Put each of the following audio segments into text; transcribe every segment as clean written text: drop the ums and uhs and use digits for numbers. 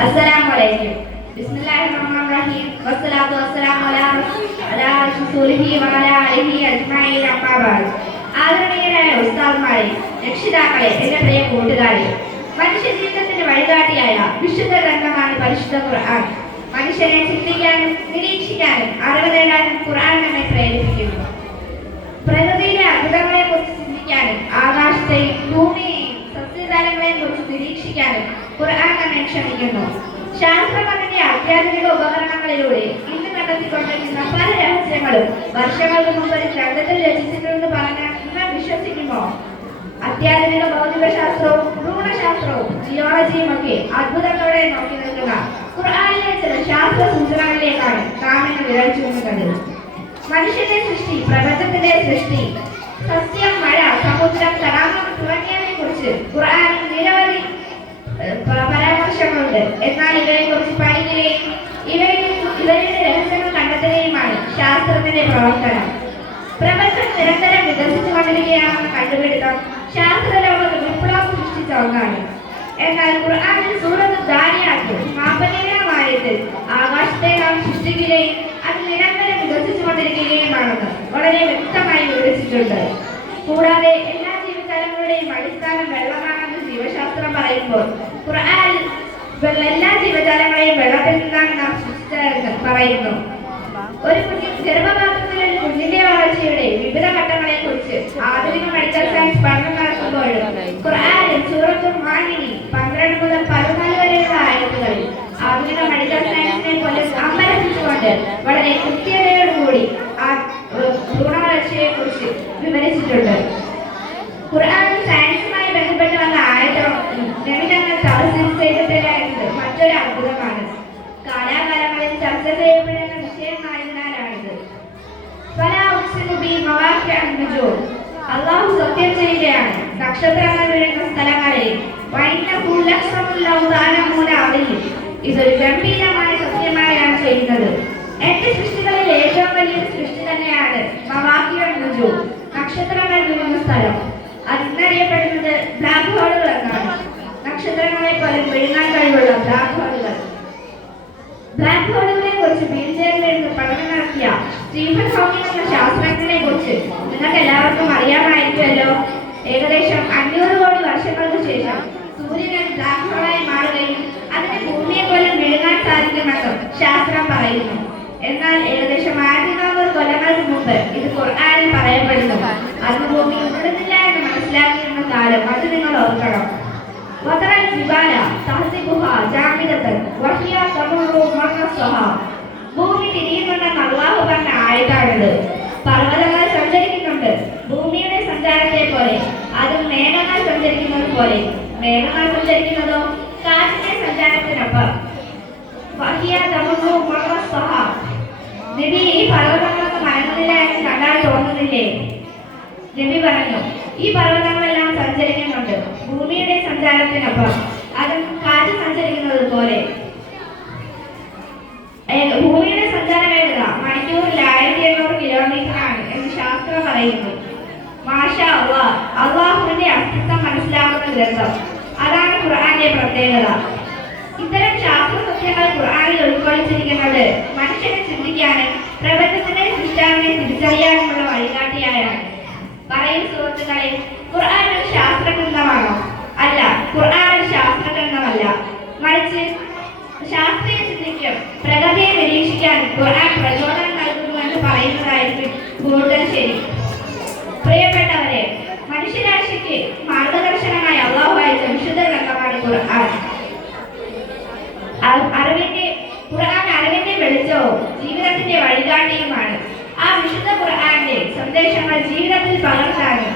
Assalamualaikum. Bismillahirrahmanirrahim. Wassalatu wassalamu ala rasulihi wa ala alihi ajma'in amma ba'd. ആദരണീയരായ ഉസ്താദ്മാരെ, രക്ഷിതാക്കളെ, എന്റെ പ്രിയ കൂട്ടുകാരെ, മനുഷ്യ ജീവിതത്തിന്റെ വഴികാട്ടിയായ വിശുദ്ധ ഗ്രന്ഥമാണ് പരിശുദ്ധ ഖുർആൻ. മനുഷ്യനെ ചിന്തിക്കാനും നിരീക്ഷിക്കാനും അറിവ് നേടാനും ഖുർആൻ നമ്മെ പ്രേരിപ്പിക്കുന്നു. പ്രകൃതിയിലെ അത്ഭുതങ്ങളെ കുറിച്ച് ചിന്തിക്കാനും ആകാശത്തെയും ഭൂമിയെയും സസ്യജാലങ്ങളെയും കുറിച്ച് നിരീക്ഷിക്കാനും ഖുർആൻ നമ്മെ ക്ഷണിക്കുന്നു. ശാസ്ത്രം അതിന്റെ അത്യാധുനിക ഉപകരണങ്ങളിലൂടെ ഇന്ന് കണ്ടെത്തിക്കൊണ്ടിരിക്കുന്ന പല രഹസ്യങ്ങളും വർഷങ്ങൾക്ക് മുമ്പ് ഒരു ഗ്രന്ഥത്തിൽ രചിച്ചിട്ടുണ്ടെന്ന് പറഞ്ഞാൽ നിങ്ങൾ വിശ്വസിക്കുമോ? അത്യാധുനിക ഭൗതിക ശാസ്ത്രവും ഭ്രൂണശാസ്ത്രവും ജിയോളജിയും ഒക്കെ അത്ഭുതങ്ങളോടെ നോക്കി നിൽക്കുന്ന ഖുർആനിലെ ചില ശാസ്ത്ര സൂചനകളിലേക്കാണ് നാം ഇന്ന് വിരൽ ചൂണ്ടുന്നത്. മനുഷ്യന്റെ സൃഷ്ടി, പ്രപഞ്ചത്തിന്റെ സൃഷ്ടി, സസ്യം, മഴ, സമുദ്രം, തടാകം തുടങ്ങിയവയെ കുറിച്ച് ഖുർആനിൽ നിരവധി പരാമർശങ്ങളുണ്ട്. എന്നാൽ ഇവയെ കുറിച്ച് പഠിക്കുകയും ഇവരുടെ രഹസ്യങ്ങൾ കണ്ടെത്തുകയുമാണ് ശാസ്ത്രത്തിന്റെ പ്രവർത്തനം. പ്രപഞ്ചം നിരന്തരം വികസിച്ചുകൊണ്ടിരിക്കുകയാണെന്ന കണ്ടുപിടുത്തം ശാസ്ത്രലോകത്ത് വിപ്ലവം സൃഷ്ടിച്ച ഒന്നാണ്. എന്നാൽ ഖുർആനിൽ സൂറത്ത് ദാരിയാത്ത് 47-ാം ആകാശത്തെ നാം സൃഷ്ടിക്കുകയും അത് നിരന്തരം വികസിച്ചുകൊണ്ടിരിക്കുകയുമാണെന്ന് വളരെ വ്യക്തമായി വിവരിച്ചിട്ടുണ്ട്. കൂടാതെ എല്ലാ ജീവജാലങ്ങളുടെയും അടിസ്ഥാനം വെള്ളമാണെന്ന് ജീവശാസ്ത്രം പറയുമ്പോൾ ഖുർആനിൽ എല്ലാ ജീവജാലങ്ങളെയും വെള്ളത്തിൽ നിന്നാണ് നാം സൃഷ്ടിച്ചതെന്ന് പറയുന്നു. ഒരു ഗർഭപാത്രത്തിലെ കുഞ്ഞിന്റെ വളർച്ചയുടെ വിവിധ ഘട്ടങ്ങളെ കുറിച്ച് ആധുനിക മെഡിക്കൽ സയൻസ് പഠനം നടത്തുമ്പോഴും ഖുർആനിൽ സൂറത്തുൽ മാഇദയിൽ 12 മുതൽ 14 വരെയുള്ള ആയത്തുകളിൽ ആധുനിക മെഡിക്കൽ സയൻസിനെ പോലെ അമ്പരപ്പിച്ചുകൊണ്ട് വളരെ കൃത്യതയോടുകൂടി ആ ഭ്രൂണവളർച്ചയെ കുറിച്ച് വിവരിച്ചിട്ടുണ്ട്. ഖുർആനിൽ സയൻസുമായി ബന്ധപ്പെട്ട് വന്ന ആയത്തുകൾ നബിതങ്ങൾ തഫ്സീർ ചെയ്തിട്ടില്ലായിരുന്നത് മറ്റൊരു അത്ഭുതമാണ്. കാലാകാലങ്ങളിൽ ചർച്ച ചെയ്യപ്പെടുന്ന വിഷയമായതിനാലാണിത്. അള്ളാഹു സത്യം ചെയ്യുകയാണ്, നക്ഷത്രങ്ങൾ വീഴുന്ന സ്ഥലങ്ങളിൽ ഇതൊരു ഗംഭീരമായ സത്യമായാണ് ചെയ്യുന്നത്. എന്റെ സൃഷ്ടികളിൽ ഏറ്റവും വലിയ സൃഷ്ടി തന്നെയാണ് നക്ഷത്രങ്ങൾ വീഴുന്ന സ്ഥലം. അതിനറിയപ്പെടുന്നത് ബ്ലാക്ക് ഹോളുകൾ എന്നാണ്. നക്ഷത്രങ്ങളെ പോലെ വിഴുങ്ങാൻ കഴിവുള്ള ബ്ലാക്ക് ഹോളുകൾ. ബ്ലാക്ക് ഹോളുകളെ കുറിച്ച് ബീൽജേറിൽ പഠനം നടത്തിയ സ്റ്റീഫൻ ഹോക്കിംഗ് എന്ന ശാസ്ത്രജ്ഞനെ കുറിച്ച് നിങ്ങൾക്ക് എല്ലാവർക്കും അറിയാമായിരിക്കുമല്ലോ. ഏകദേശം 500 കോടി വർഷങ്ങൾക്ക് ശേഷം സൂര്യൻ ബ്ലാക്ക് ഹോളായി മാറുകയും അതിന് ഭൂമിയെ പോലും വിഴുങ്ങാൻ സാധിക്കുമെന്നും ശാസ്ത്രം പറയുന്നു. എന്നാൽ ഏകദേശം 1400 കൊല്ലങ്ങൾക്ക് മുമ്പ് ഇത് ഖുർആനിൽ പറയപ്പെടുന്നു. അത് ഭൂമി ഉള്ളുന്നില്ല എന്ന് മനസ്സിലാക്കിയിരുന്ന കാലം അത് നിങ്ങൾ ഓർക്കണം. ഭൂമി തിരിയുന്നുണ്ടെന്ന് അല്ലാഹു പറഞ്ഞ ആയത്താണിത്. പർവ്വതങ്ങൾ സഞ്ചരിക്കുന്നുണ്ട് ഭൂമിയുടെ സഞ്ചാരത്തെ പോലെ. അതും മേഘങ്ങൾ സഞ്ചരിക്കുന്നത് പോലെ. മേഘങ്ങൾ സഞ്ചരിക്കുന്നതോ കാറ്റിന്റെ സഞ്ചാരത്തിനൊപ്പം. നബി, ഈ പർവ്വതങ്ങളൊക്കെ മരങ്ങളില്ല എന്ന് കണ്ടാൽ തോന്നുന്നില്ലേ? നബി പറഞ്ഞു, ഈ പർവ്വതങ്ങളെല്ലാം സഞ്ചരിക്കുന്നുണ്ട് ഭൂമിയുടെ സഞ്ചാരത്തിനൊപ്പം. അതും കാറ്റ് സഞ്ചരിക്കുന്നത് പോലെ. ഭൂമിയുടെ സഞ്ചാര വേഗത മണിക്കൂറിൽ 1800 കിലോമീറ്ററാണ് എന്ന് ശാസ്ത്രം പറയുന്നു. മാഷാ അല്ലാഹ്, അള്ളാഹുവിന്റെ അസ്തിത്വം മനസ്സിലാക്കുന്ന ഗ്രന്ഥം. അതാണ് ഖുർആന്റെ പ്രത്യേകത. ഇത്തരം ശാസ്ത്ര സത്യങ്ങൾ ഖുർആനിൽ ഉൾക്കൊള്ളിച്ചിരിക്കുന്നത് മനുഷ്യനെ ചിന്തിക്കാനും പ്രപഞ്ചത്തിന്റെ സൃഷ്ടാവിനെ തിരിച്ചറിയാനുമുള്ള വഴികാട്ടിയായാണ്. പറയും സുഹൃത്തുക്കളെ, ഖുർആൻ ഒരു ശാസ്ത്രഗ്രന്ഥമാണോ? അല്ല, ഖുർആൻ ഒരു ശാസ്ത്രഗ്രന്ഥമല്ല. മറിച്ച് ശാസ്ത്രീയ ചിന്തിക്കും പ്രകൃതിയെ നിരീക്ഷിക്കാൻ ഖുർആൻ പ്രചോദനം നൽകുന്നുവെന്ന് പറയുന്നതായിരിക്കും കൂടുതൽ ശരി. പ്രിയപ്പെട്ടവരെ, മനുഷ്യരാശിക്ക് മാർഗദർശനമായി അല്ലാഹു അയച്ച വിശുദ്ധ ഗ്രന്ഥമാണ് ഖുർആൻ. ഖുർആൻ അറിവിന്റെ വെളിച്ചവും ജീവിതത്തിന്റെ വഴികാട്ടിയുമാണ്. ആ വിശുദ്ധ ഖുർആന്റെ സന്ദേശങ്ങൾ ജീവിതത്തിൽ പകർത്താനും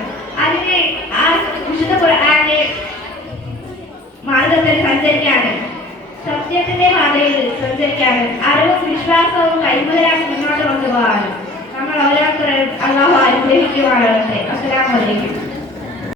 ആ വിശുദ്ധ ഖുർആന്റെ മാർഗത്തിൽ സഞ്ചരിക്കാനും സത്യത്തിന്റെ പാതയിൽ സഞ്ചരിക്കാനും അറിവും വിശ്വാസവും കൈമുതലാക്കി മുന്നോട്ട് കൊണ്ടുപോകാനും നമ്മൾ ഓരോരുത്തരും അല്ലാഹു അനുഗ്രഹിക്കുവാനാകട്ടെ. അസ്സലാമു അലൈക്കും.